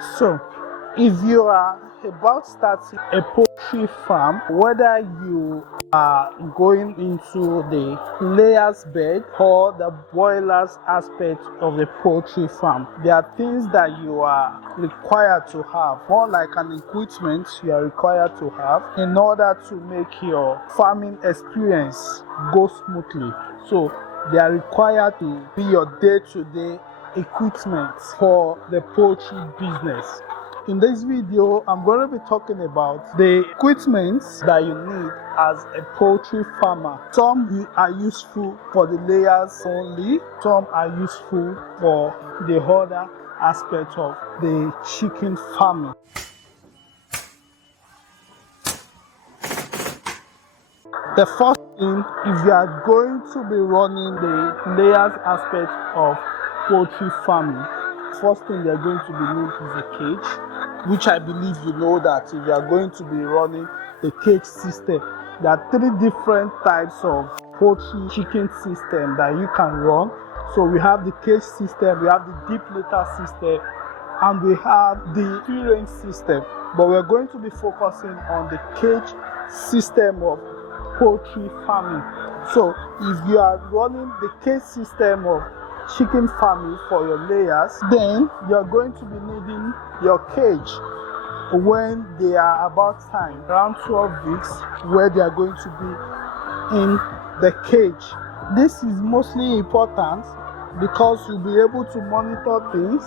So, if you are about starting a poultry farm, whether you are going into the layers bed or the boilers aspect of the poultry farm, there are things that you are required to have, more like an equipment you are required to have in order to make your farming experience go smoothly. So they are required to be your day-to-day equipment for the poultry business. In this video, I'm going to be talking about the equipment that you need as a poultry farmer. Some are useful for the layers only, some are useful for the other aspect of the chicken farming. The first thing, if you are going to be running the layers aspect of poultry farming, first thing you're going to be needing is a cage, which I believe you know that if you are going to be running the cage system, there are 3 different types of poultry chicken system that you can run. So we have the cage system, we have the deep litter system, and we have the free range system. But we're going to be focusing on the cage system of poultry farming. So if you are running the cage system of chicken farming for your layers, then you're going to be needing your cage when they are about time, around 12 weeks, where they are going to be in the cage. This is mostly important because you'll be able to monitor things.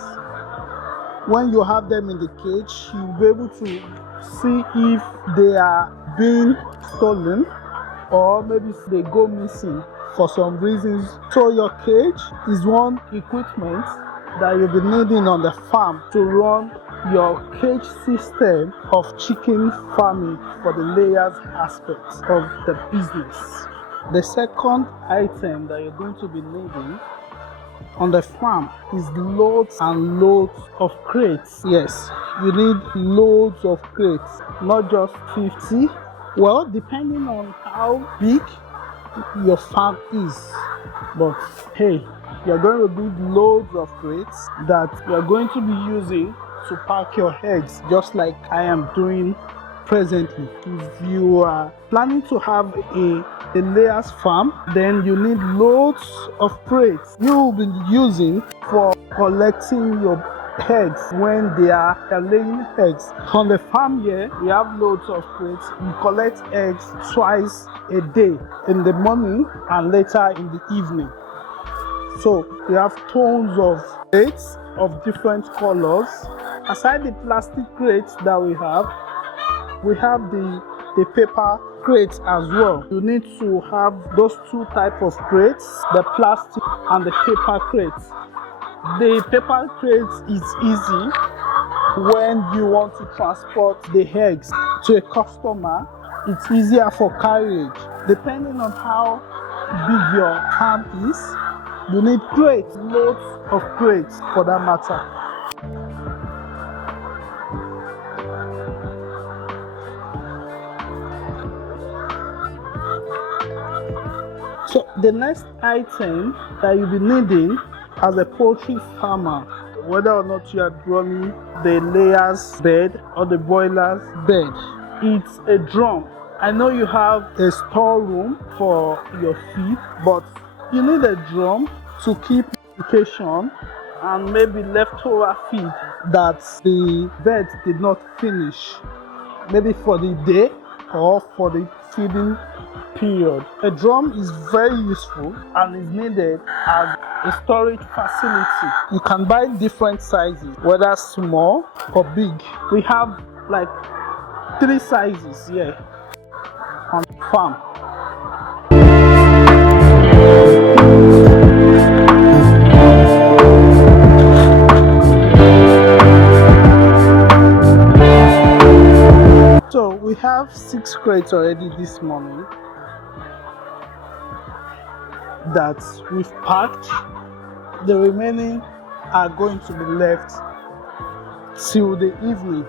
When you have them in the cage, you'll be able to see if they are being stolen or maybe they go missing for some reasons. So your cage is one equipment that you'll be needing on the farm to run your cage system of chicken farming for the layers aspect of the business. The second item that you're going to be needing on the farm is loads and loads of crates. Yes, you need loads of crates, not just 50. Well, depending on how big your farm is, but hey, you're going to need loads of crates that you're going to be using to pack your eggs, just like I am doing presently. If you are planning to have a layers farm, then you need loads of crates you will be using for collecting your eggs when they are laying eggs. On the farm here, we have loads of crates. We collect eggs twice a day, in the morning and later in the evening. So we have tons of crates of different colors. Aside the plastic crates that we have the paper crates as well. You need to have those 2 types of crates, the plastic and the paper crates. The paper crates is easy when you want to transport the eggs to a customer. It's easier for carriage. Depending on how big your farm is, you need crates, loads of crates for that matter. So the next item that you'll be needing as a poultry farmer, whether or not you are running the layers bed or the boilers bed, it's a drum. I know you have a storeroom for your feed, but you need a drum to keep medication and maybe leftover feed that the bed did not finish, maybe for the day or for the feeding period. A drum is very useful and is needed as a storage facility. You can buy different sizes, whether small or big. We have like 3 sizes here on the farm. So we have 6 crates already this morning that we've packed. The remaining are going to be left till the evening.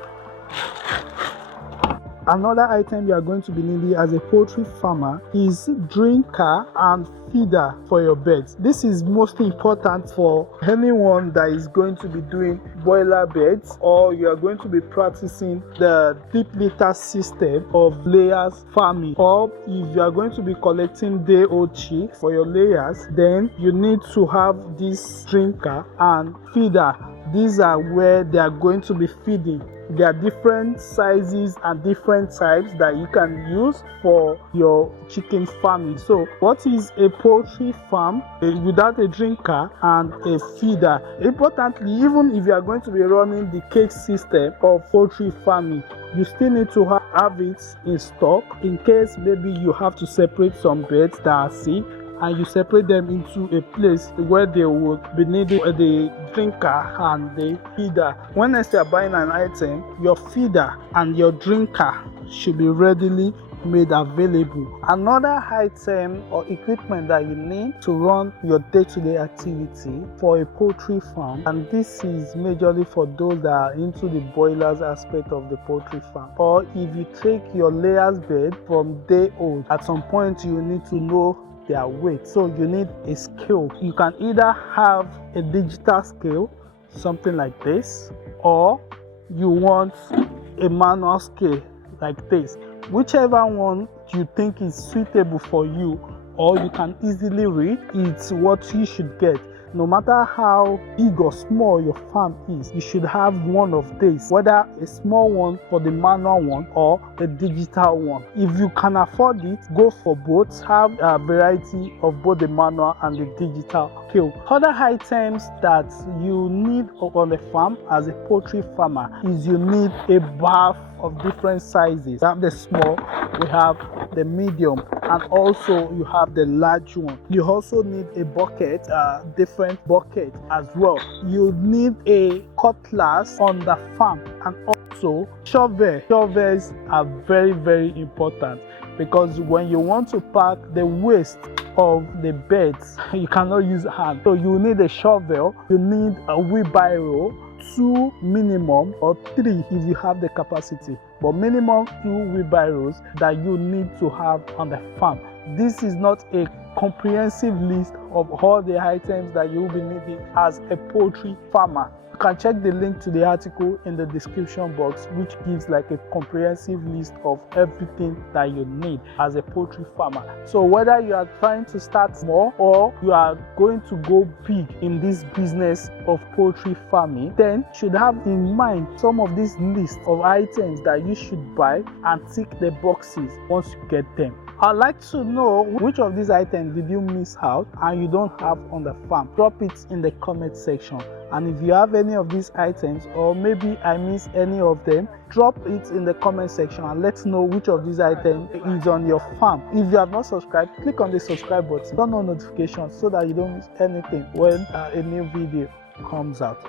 Another item you are going to be needing as a poultry farmer is drinker and feeder for your beds. This is most important for anyone that is going to be doing boiler beds, or you are going to be practicing the deep litter system of layers farming, or if you are going to be collecting day-old chicks for your layers, then you need to have this drinker and feeder. These are where they are going to be feeding. There are different sizes and different types that you can use for your chicken farming. So what is a poultry farm without a drinker and a feeder? Importantly, even if you are going to be running the cage system of poultry farming, you still need to have it in stock in case maybe you have to separate some birds that are sick, and you separate them into a place where they would be needing the drinker and the feeder. When you are buying an item, your feeder and your drinker should be readily made available. Another item or equipment that you need to run your day-to-day activity for a poultry farm, and this is majorly for those that are into the boilers aspect of the poultry farm, or if you take your layers bed from day old, at some point you need to know their weight, so you need a scale. You can either have a digital scale, something like this, or you want a manual scale like this. Whichever one you think is suitable for you or you can easily read, it's what you should get. No matter how big or small your farm is, you should have one of these, whether a small one for the manual one or a digital one. If you can afford it, go for both. Have a variety of both the manual and the digital scale. Other items that you need on the farm as a poultry farmer is you need a bath of different sizes. We have the small, we have the medium, and also you have the large one. You also need a bucket, different bucket as well. You need a cutlass on the farm, and also shovel. Shovels are very important, because when you want to pack the waste of the beds, you cannot use hand, so you need a shovel. You need a wheelbarrow, 2 minimum, or 3 if you have the capacity, but minimum 2 wheelbarrows that you need to have on the farm. This is not a comprehensive list of all the items that you will be needing as a poultry farmer. You can check the link to the article in the description box, which gives like a comprehensive list of everything that you need as a poultry farmer. So whether you are trying to start small or you are going to go big in this business of poultry farming, then you should have in mind some of these lists of items that you should buy and tick the boxes once you get them. I'd like to know which of these items did you miss out and you don't have on the farm. Drop it in the comment section. And if you have any of these items, or maybe I missed any of them, drop it in the comment section and let's know which of these items is on your farm. If you have not subscribed, click on the subscribe button, turn on notifications so that you don't miss anything when a new video comes out.